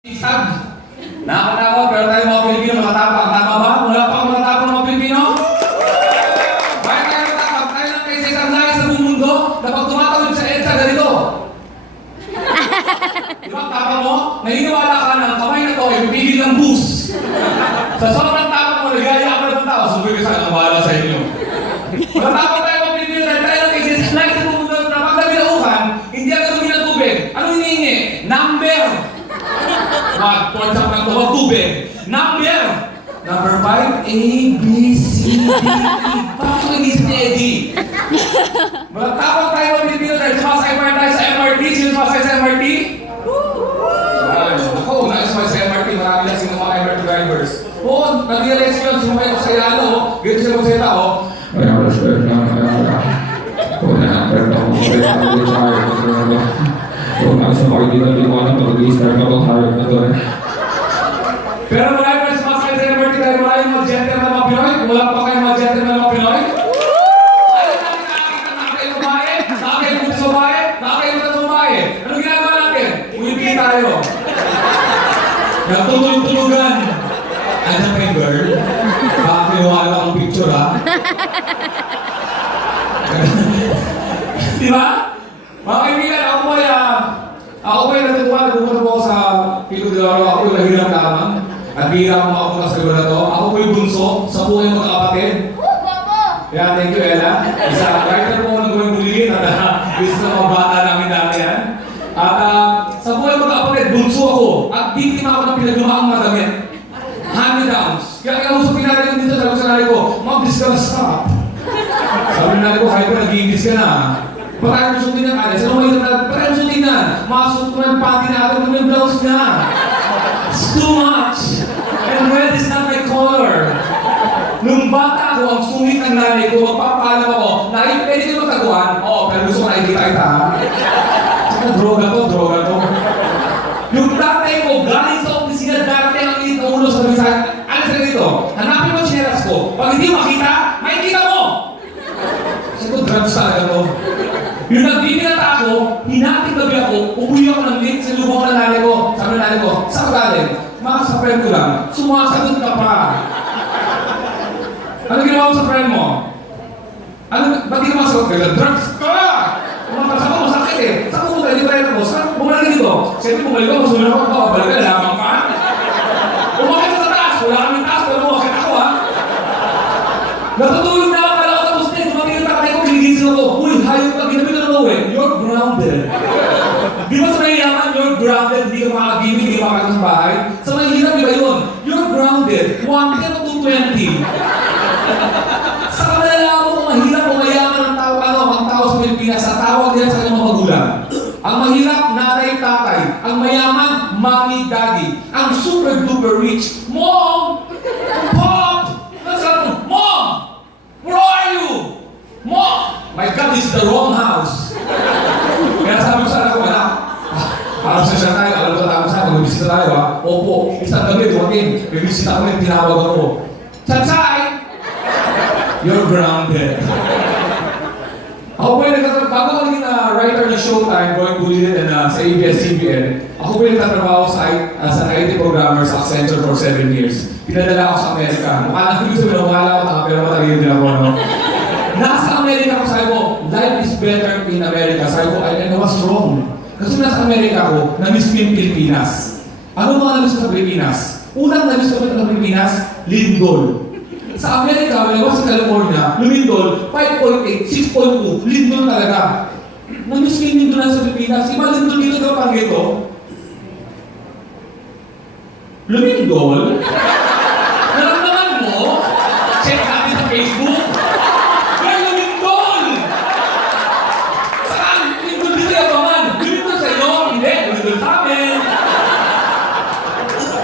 Isag. Nakakatakot, pero tayo mga Pilipino makatapang. Tama ba? Wala pa akong makatapang ng mga Pilipino? Bakit tayo matakot? Tayo lang kayo sa isang lahi sa buong mundo na pag tumatawid sa EDSA, ganito. Di ba, tapang mo? Naniniwala ka na ang kamay na to ay pipigil ng bus. Sa sobrang tapang mo, ligaya ka ng tao. Sabi ka sa akin, bahala sa inyo. Matatapang tayo mga Pilipino dahil tayo lang kayo sa isang lahi sa buong mundo na pag nabilaukan, hindi agad humingi ng tubig. Anong hinihingi? Number! Mag-point-up lang ito, tubig. Number 5, A, B, C, D, E. Bakit ito inisip ni Eddie? Magtapang tayo mga Pilipino dahil sumasakay pa rin tayo sa MRT. Sino sumasakay sa MRT? Ako, sumasakay sa MRT. Marami lang sino mga MRT drivers. Oo, nag-realize yun. Sumakay ko sa Ilalo. Ganito siya magsalita, oh. Pero marami pa sumasakay sa MRT dahil marami mga gentleman na mga Pinoy. Kung wala pa kayo mga gentleman na mga Pinoy, ayaw natin nakakita na kayo babae, nakakayo kung sa babae, nakakayo na babae. Anong ginagawa natin? Umibigay tayo. Nagtutulog-tulugan. Ano pa yung girl? Baka kinuha lang ang picture, ha? Di ba? Mga kaibigan, ako po natutuwa, nagpupunta po sa Pico de Oro. Ako yung nahilang lamang. At bihira akong makapunta sa lugar na to. Ako po yung bunso, sa po yung magkakapatid. Yeah, thank you, Ella. Isa, writer po ako ng Gawing Buligin at isa sa mga bata namin dati yan. At sa po yung magkakapatid, bunso ako. At biktima ako ng pinaglumaang madamit. Hand-me-downs. Kaya kausapin natin dito, sabi ko sa nanay ko, Mom, this is gonna stop. Sabi ng nanay ko, hyper, nag-iingis ka na. Patay mo sundin ng alis. Ano mahirap natin? Patay mo sundin na. Masuk ko ng panty natin. Ano yung blouse na? It's too much. And red is not my color. Nung bata ako, ang sungit ng nanay ko, magpapaalam ako, na pwede ko magtaguan. Oo, pero gusto ko nakikita kita. Saka droga to. Yung tatay ko, galing sa opisina, darating ang init na ulo sa sabi, alis na dito. Hanapin mo ang chinelas ko. Pag hindi makita, makikita mo! Sabi ko, drugs talaga to. Yung nagbibinata ako, hinating gabi ako, umuwi ako ng late sa lubong ng nanay ko. Sabi ng nanay ko, saan ka galing? Mga sa friend ko lang, sumasagot ka pa. Ano ginawa mo sa friend mo? Ba't di ka masagot ka? Drugs ka! Sabi ko, masakit eh. Sabi ko, hindi pa rin ako. Sabi ko, bumalik dito. Siyempre, bumalik ako, sumunod ako, balik ka, lamang ka. Umakit sa taas, wala kaming taas, pero umakit ako ha. Natutulog na ako, kala ko tapos din. Tumatingin na katay ko, kinigising ako. Uy, hayop ka, ginabi ka na ako eh. You're grounded. Di ba sa mayayaman, you're grounded, hindi ka makagimik, hindi ka makakita sa bahay? Sa mahirap, di ba yun? You're grounded. 1 to 20. Sa kanila mo kung mahirap o mayaman ang tao sa Pilipinas, sa tawag nila sa kanyang mga magulang. Ang mahirap, nanay, tatay. Ang mayaman, mommy, daddy. Ang super duper rich, mom! Pop! Nasaan mo? Mom! Where are you? Mom! My God, this is the wrong house. Kaya sabi ko sa anak ko, anak, parang sa siya tayo, alam ko tayo sa akin, magbisita tayo ha. Opo, isang gabi, dumating, may bisita ko na tinawag ako. Chanchay! You're grounded. Ako po yung nagtatrabaho, bago ako naging writer ng Showtime, Going Buligin, and sa ABS-CBN, ako po yung nagtatrabaho as an IT programmer sa Accenture for 7 years. Pinadala ako sa Amerika. Mukha na hindi sabihin, mukha ako, pero matalino din ako, no? Nasa Amerika ako, sabi ko, life is better in America. Sabi ko, I was wrong. Kasi nasa Amerika ako, na-miss ko yung Pilipinas. Ano mga na-miss ko sa Pilipinas? Unang na-miss ko sa Pilipinas, lindol. Sa Amerika, when I was in California, lumindol, 5.8, 6.2, lindol talaga. Na-miss ko yung lindol na sa Pilipinas. Iba lindol dito na pang ito. Lumindol? Naramdaman mo? Check natin sa Facebook. Kaya lumindol! Saan? Lindol dito yung paman. Lumindol sa inyo? Hindi, lumindol sa amin.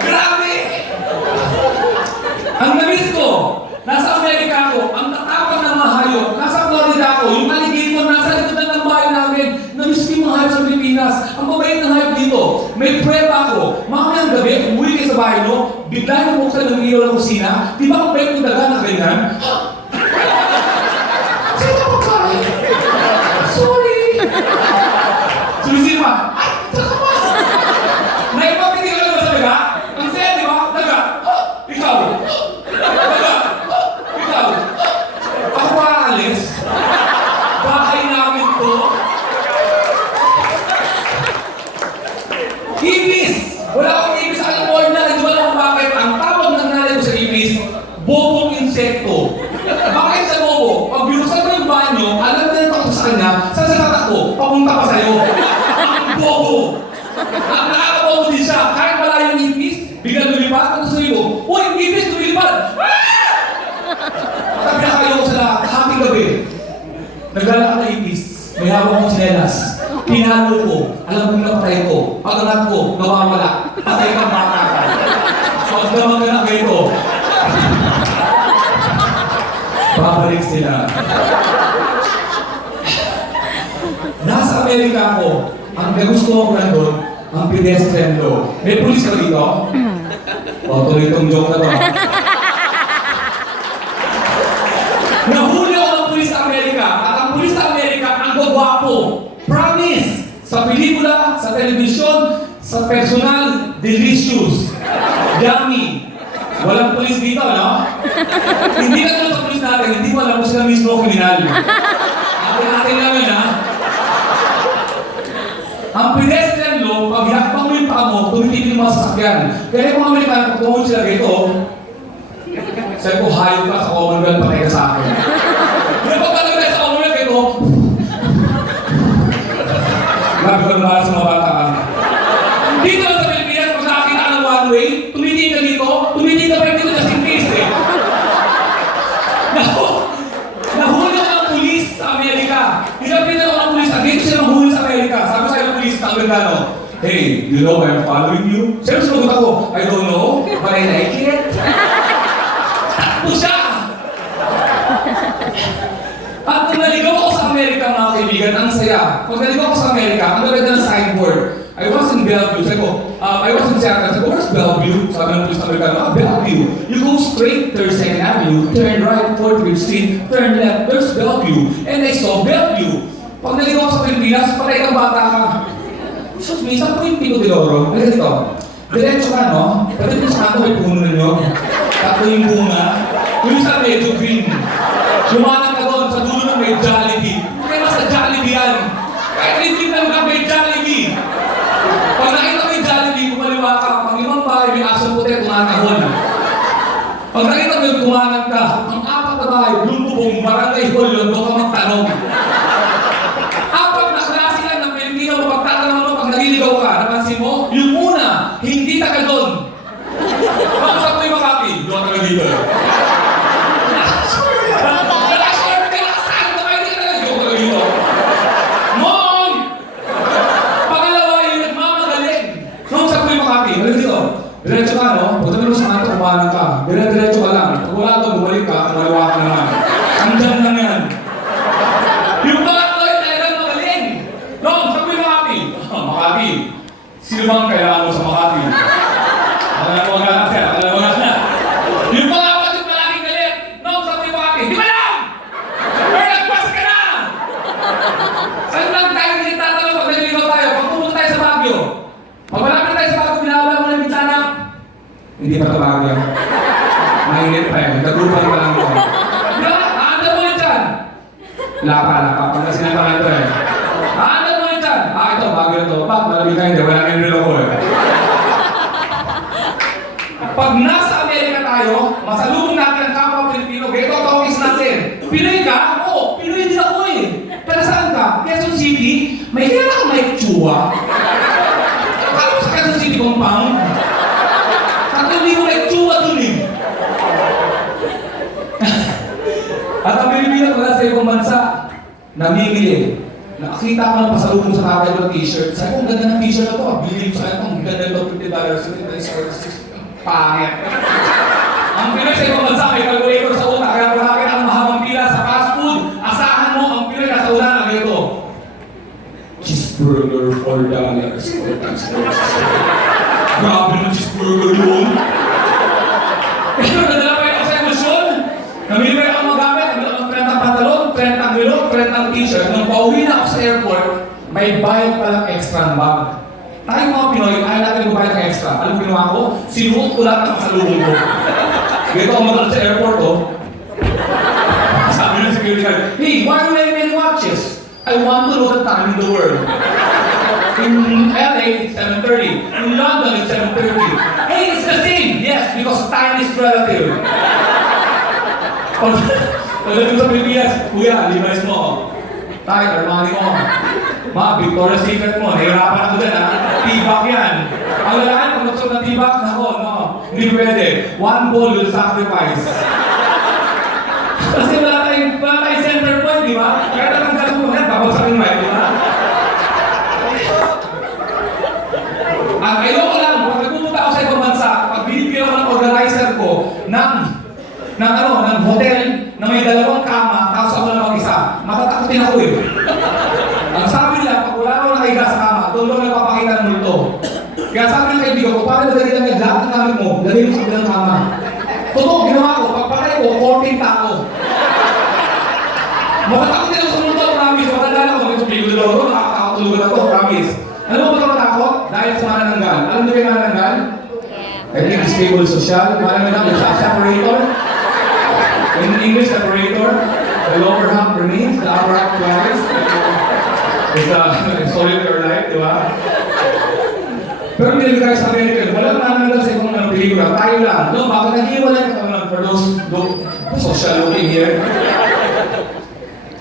Grabe! Ang na-miss ko, nasa Amerika ako, ang tatapang ng mga hayop, nasa Florida ako, yung alligator nasa likod ng bahay namin, na-miss ko yung mga hayop sa Pilipinas. Ang babaeng ng hayop dito, may preba ako. Mamayang gabi, umuwi kayo sa bahay nyo, bigla yung buksan ng ilaw ng kusina, di ba ang break ng daga na ganyan? Sino ako kain? Sorry! Sumisima, ay, taka pa! Naipapigil ka naman sa At nakakabawa din siya. Kahit malayo yung ipis, biglang lumipad. At sabi mo, uy, ipis, lumipad! Sabi na kayo ko sa hating gabi. Naglalakad na ipis. May hawak akong sinelas. Pinalo ko. Alam mo na patay ko. Pag-anat ko, nawawala. Patay kang bata ka. Huwag naman ka na kayo. Babalik sila. Nasa Amerika ako. Ang gusto ko nandun, ang pedestrian law. May pulis ka dito? O, tuloy itong joke na to. Nahuli ako ng pulis sa Amerika. At ang pulis sa Amerika, ang gwapo. Promise! Sa pelikula, sa telebisyon, sa personal, delicious. Yummy. Walang pulis dito, no? Hindi na tulad sa pulis natin, hindi mo alam kung sila mismo kriminal. Atin namin, ha? Ang pedestrian law, pag yakbang mo yung paa mo, tumitigil yung mga sasakyan. Kaya kung Amerikano, pag tumawid sila rito, sabi ko, hayop ka sa Commonwealth, patay ka sa akin. Kaya pag kalagay sa Commonwealth, ito, grabe ko naman sa mga bata ka. Dito lang sa Pilipinas, pag nakakita ka ng one way, tumitigil ka dito, tumitigil ka pa rin dito just in case, eh. Nahuli ako ng pulis sa Amerika. Nilapitan ako ng pulis, dito sila mahuli sa Amerika. Sabi sa'yo ng pulis na Amerikano, hey, you know I'm following you? Siyempre sumagot ako, I don't know, but I like it. Takbo siya! At nung naligaw ako sa Amerika, mga kaibigan, ang saya. Pag naligaw ako sa Amerika, ang gaganda ng signboard. I was in Bellevue. Sabi ko, I was in Seattle. Sabi ko, where's Bellevue? Sabi ng pulis na Amerikano, Bellevue. You go straight, there's 2nd Avenue, turn right, 4th Street, turn left, there's Bellevue. And I saw Bellevue. Pag naligaw ako sa Pilipinas, patay kang bata ka. Excuse me, saan po yung Pico de Oro? Halika dito. Diretso ka, no? Pwede mo sa ato, may puno ninyo. Tato yung bunga. Yung isa medyo green. Lumanang ka doon sa dulo ng may Jollibee. Kaya sa Jollibee yan. Kahit hindi na lang may Jollibee. Pag nakita mo yung Jollibee, kumaliwa ka. Pag limang bahay, may asong puti, tumatahon. Pag nakita mo yung tumanag ka, ang apat na bahay, lumbubong, barangay hall yun, doon ka magtanong. Apat na klase lang ng Pilipino, mapagtatanong mo pag naliligaw ka, napansin mo, yung una, hindi taga doon. Bakit sa tuwing Makati? Doon taga dito. Diretso ka, no? Punta mo sa kanto, kumanan ka. Diretso ka lang. Kung wala ito, bumalik ka, kumaliwa ka naman. Andyan lang yan. Yung pangatlo ay talagang magaling. No, sabi Makati. Makati. Sino bang kailangan mo sa Makati? Alam mo nga lang, sir. Alam mo nga lang. Yung pangapat yung palaging galit. No, sabi Makati. Di ba lang? Pero nagpas ka na! Saan lang tayo nagtatanong pag naliligaw tayo? Pag pumunta tayo sa Baguio. Pag malapit tayo sa Baguio, binabala mo ng bintana. Hindi pa ito Baguio. Mainit pa yun. Nagrupan pa lang ito. Aanda mo yun dyan. Lapa. Pag sinapangan ito eh. Aanda mo yun dyan. Ito, Baguio ito. Pak, malamig ka hindi. Wala nang nilo ko eh. Pag nasa Amerika tayo, masalubong natin ang kapwa Pilipino. Ganito ang tawagis natin. Pinoy ka? Oo, Pinoy din ako eh. Pero saan ka? Quezon City? May kaya ka may chua. Akala mo sa Quezon City compound? Hindi mo may chua dun eh. At ang Pilipino pala sa ibang bansa, namimili. Nakakita ko ng pasalubong sa kakay ko ng t-shirt. Sabi ko, ang ganda ng t-shirt na to. Bilhin ko sa ito, ang ganda ito, $50. Pangit. Ang Pinoy sa ibang bansa, may calculator sa utak. Kaya kung nakakita ang mahabang pila sa fast food, asahan mo ang Pinoy nasa ulan na ganito. Cheeseburger $4. Grabe ng cheeseburger yun. Pero nadala pa yun ako sa emosyon. Namili pa yun ako magamit. Ang 30 pantalon, 30 milok, 30 t-shirt. Nung pauwi na ako sa airport, may bayad palang extra bag. Tayong mga Pinoy, ayaw natin magbayad ng extra. Alam mo ginawa ko? Sinuot ko lahat ng kasalubong ko. Ganito ako magkaroon sa airport, oh. Sabi ng security guard, hey, why are you wearing watches? I want to know the time in the world. In LA, it's 7:30. In London, it's 7:30. Hey, it's the same! Yes, because time is relative. Pagdating sa Pilipinas, kuya, limays mo. Tayo, Armani mo. Mga Victoria's Secret mo, nahirapan ako dyan ha. Tibak yan. Ang lalaki, pag nagsuot ng tibak, nako, no. Hindi pwede. One ball will sacrifice. Kasi wala tayong center point, di ba? Kaya tatanggal mo yan, babagsakin mo yan, di ba? Ang ayoko lang, pag nagpupunta ako sa ibang bansa, pag binibigyan ako ng organizer ko ng hotel na may 2 kama, tapos ako lang mag-isa, matatakotin ako eh. Ang sabi nila, pag wala ako nakahiga sa kama, doon lang nagpapakita ng multo. Kaya sabi ng kaibigan ko, para nadali lang yung lahat ng gamit mo, dali mo sa kabilang kama. Totoo, ginawa ko, pagpatay ko, 14 tao. Matatakotin ako sa multo, promise. Matandaan ako, may tupigo na loro, nakakatulugan ako, promise. Ano mo ba matakot? Dahil sa manananggal. Alam niyo ba yung manananggal? I think stable social. Manananggal yung separator. In English, separator. The lower half remains, the upper half flies. It's a solid your life, di ba? Pero hindi tayo sa American. Wala manananggal sa ibang pelikula. Tayo lang. No, bakit naghiwalay ka naman for those social looking here?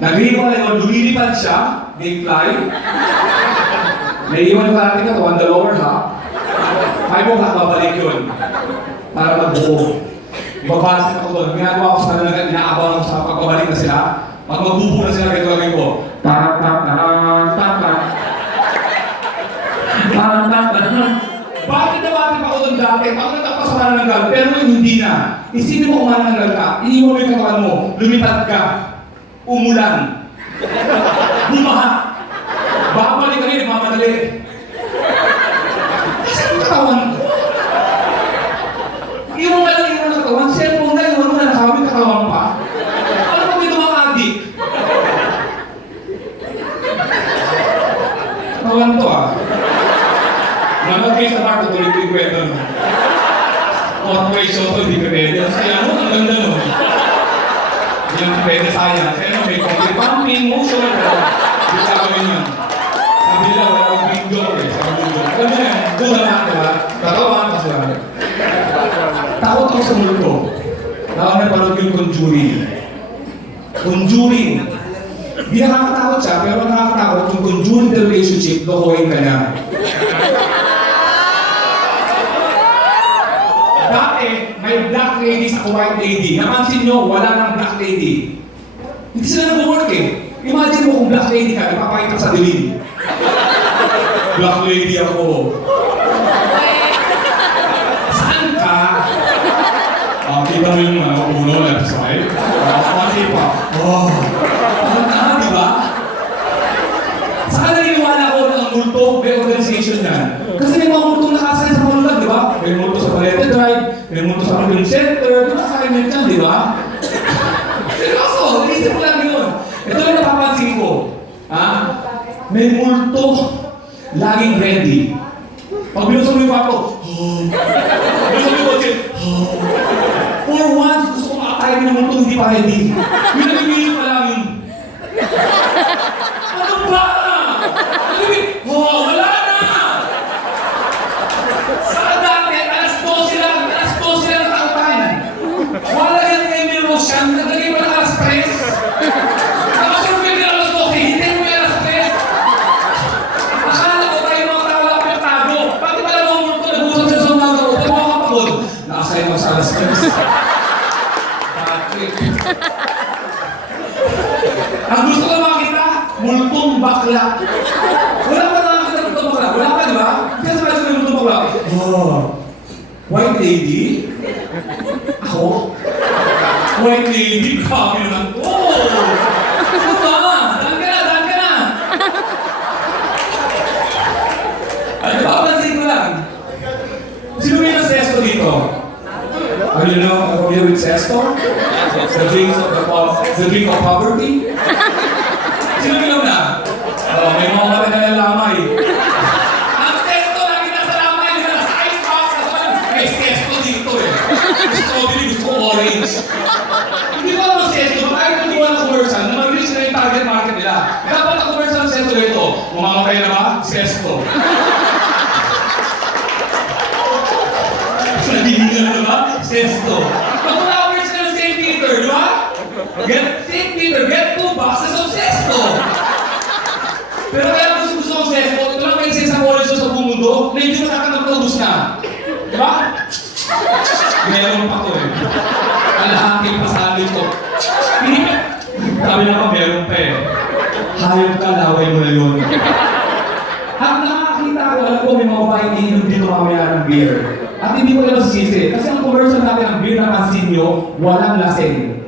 Naghiwalay o lumilipad siya, they fly. Naiiwan pa natin katawan, the lower half. 5 o'clock, babalik yun. Para magbuo. Babasin ako doon. Ginagawa ko sa kanila, inaabaw ako sa pagbabalik na sila. Pag magbubo na sila, ito gagawin ko. Bakit na bakit ako doon dati? Ako nagtapas sa manananggal, pero hindi na. Isipin mo kung manananggal ka, iniwan mo yung katawan mo, lumipad ka, umulan, bumaha. Babalik ka rin, mamadali. Kasi ang katawan ko. Iwan ka lang iwan ang katawan, cellphone na, iwan mo na nakawin katawan pa. Alam mo ito mga adik? Katawan to ah. Nanood kayo sa bar, tutuloy ko yung kwento. Outway show to, hindi ka pwede. Kasi ano, ang ganda no. Hindi lang pwede sayang. Kasi ano, may complete pumping, motion. Hindi ka gawin yun. Sabi nila, wala akong bingo eh. Sabi nila, alam mo yan, doon na natin ha. Katawan, kasi lang. Takot ako sa multo. Nakang napanood yung Conjuring. Conjuring. Hindi nakakatakot siya, pero nakakatakot yung Conjuring the relationship, lokohin ka niya. Dati, may black lady sa white lady. Napansin nyo, wala nang black lady. Hindi sila nag-work eh. Imagine mo kung black lady ka, ipapakita sa dilim. Black lady ako. Saan ka? Kita mo yung uno, left side. Pati pa. Oh. Di ba? Saan naniniwala ko na ang multo, may organization yan? Kasi may mga multong nakasign sa mga di ba? May multo sa Palete Drive, may multo sa Marine Center, may nakasign yan, di ba? Seryoso, naisip ko lang yun. Ito yung napapansin ko. May multo, laging ready. Pag binusog mo yung kwarto, binusog mo yung kotse, for once, gusto ko makatayin ng multo, hindi pa ready. Yung nagbibilis pa lang yun. Ano ba? Wala na! Saan dati, alas 12 lang takutan. Wala yung Emil Roshan, naglagay mo ng alas 3. Tapos yung Emil alas 12, hindi mo yung alas 3. Akala ko tayo mga tao lang pinatago. Bakit pala mga multo, nag-uusap siya sa mga tao, tayo mga kapagod. Nakasaya mo sa alas 3. Bakit? Ang gusto ko makita, multong bakla. Wala pa nakakita ng multong bakla. Wala pa, di ba? Kaya sa may multong bakla. Oh, white lady? Ako? White lady? Grabe naman. Oh! Ano ba? Daan ka na! Ano ba? Pansin ko lang. Sino may nasesto dito? Are you familiar with sesto? The drink of poverty? Sino bilang na? May mga mata na ng lamay. Ang sesto, lagi nasa lamay. Nasa icebox. May sesto dito eh. Strawberry, gusto ko orange. Hindi ko alam ang sesto. Kahit hindi ko alam commercial, na mag-reach na yung target market nila. Dapat ang commercial ng sesto dito. Mamamakay na ba? Sesto. Nadidigan na ba? Sesto. Pag mga-commercial ng St. Peter, di ba? St. Peter, get 2 boxes of sesto. na hindi mo nakakapag-ubus na. Diba? Meron pa ko eh. Kalahating pasabi ko. Sabi naman, meron pa eh. Hayop ka, laway mo na yun. At nakakita ko, alam ko may mga babae iinom dito mamaya ng beer. At hindi ko lang sisi. Kasi ang commercial natin ng beer na pansinyo, walang lasing.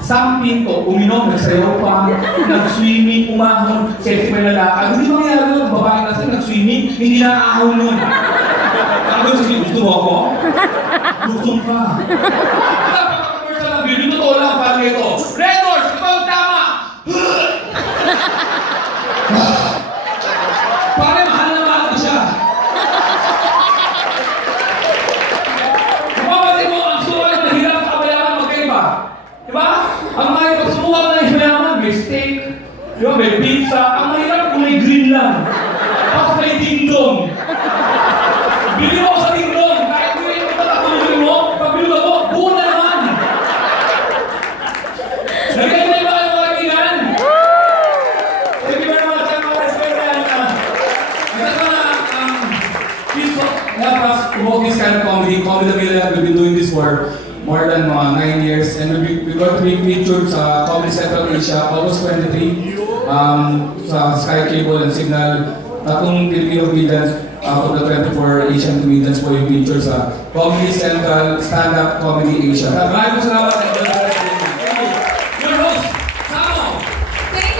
Sam Pinto, uminom, nagsayaw pa, nag-swimming, umahon, sexy may lalakad. Hindi mangyayari yun, babae kasi nag-swimming, hindi nakahon nun. Ano ba gusto mo ako? Gusto ka. Dapat ang commercial ng beer, dito to lang, parang ito. Red Horse, ikaw ang tama! Pare, mahal na mahal ko siya. Mapapansin mo, ang suwa ng nahirap sa kabayaran magkaiba. Diba? Ang mahirap sumuha ng himayaman, may steak, diba? May pizza. Ang mahirap kung may green lang. Tapos may ding-dong. Bili mo sa ding-dong. Kahit mo yung patatulogin mo, pabili mo, buo na naman. Nagay na yung mga kaibigan. Thank you very much, mga respect yan. Please help us promote this kind of comedy. Comedy Villa, we've been doing this for more than 9 years, and we're going to be featured sa Comedy Central Asia, August 23, sa Sky Cable and Signal. Tatong Filipino comedians out of the 24 Asian comedians po yung featured sa Comedy Central Stand-Up Comedy Asia. Maraming salamat.